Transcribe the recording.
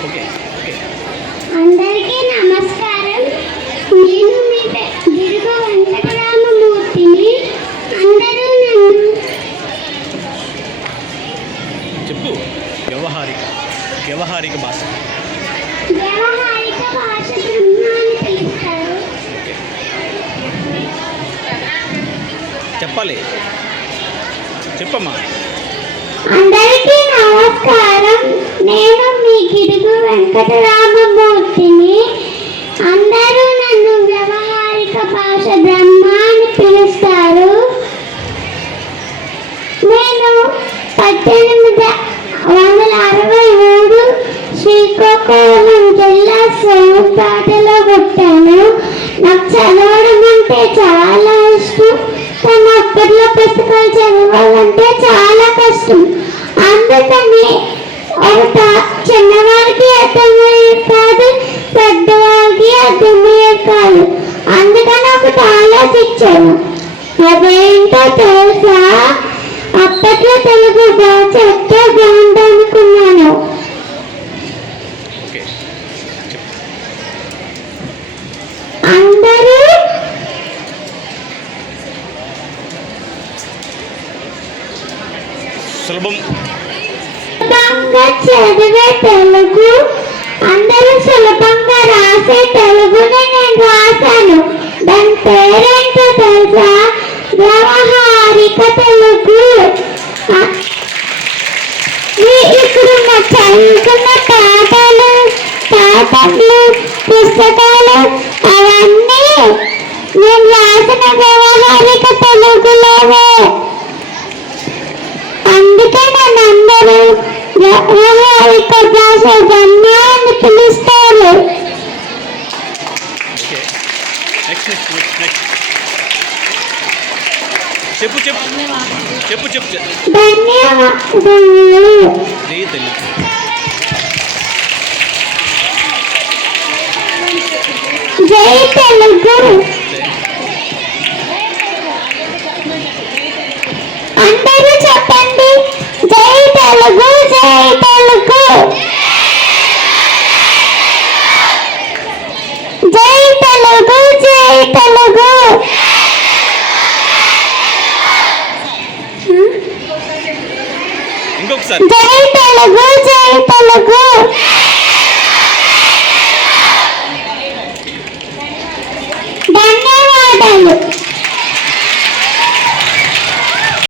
అందరికీ నమస్కారం. నేను మీ అందరూ నన్ను చెప్పు. వ్యవహారిక వ్యవహారిక భాష. వ్యవహారిక భాష పిలుస్తారు. చెప్పాలి. చెప్పమ్మా. అందరికీ నమస్కారం. నేను వెంకటరామమూర్తిని అందరూ నన్ను వ్యవహారిక భాష బ్రహ్మ అని పిలుస్తారు. నేను పద్దెనిమిది వందల అరవై మూడు శ్రీకాకుళం జిల్లా సోమపేటలో పుట్టాను. నాకు చదవడం అంటే చాలా ఇష్టం. కానీ అప్పట్లో పుస్తకాలు చదవాలంటే చాలా కష్టం. ఆలోచించాను అదేంటో తెలుసా? అప్పట్లో తెలుగు భాష ఎంతో బాగుందనుకున్నాను. అందరూ సులభం. సులభంగా చదివే తెలుగు అందరూ సులభంగా రాసే తెలుగుని నేను రాశాను. దాని పేరేంటో తెలుసా? వ్యవహారిక తెలుగు ఆ, ఇప్పుడు మా చదువుకున్న పాఠాలు పాఠాలు పుస్తకాలు అవన్నీ నేను రాసిన వ్యవహారిక తెలుగులోనే అందుకే నన్ను అందరూ వ్యవహారిక భాష అని పిలుస్తారు. చెప్పు చెప్పు. చెప్పు చెప్పు చెప్పు. తల్లి జై తెలుగు అందరూ చెప్పండి. జై తెలుగు జై తెలుగు. సార్ జై తెలుగు జై తెలుగు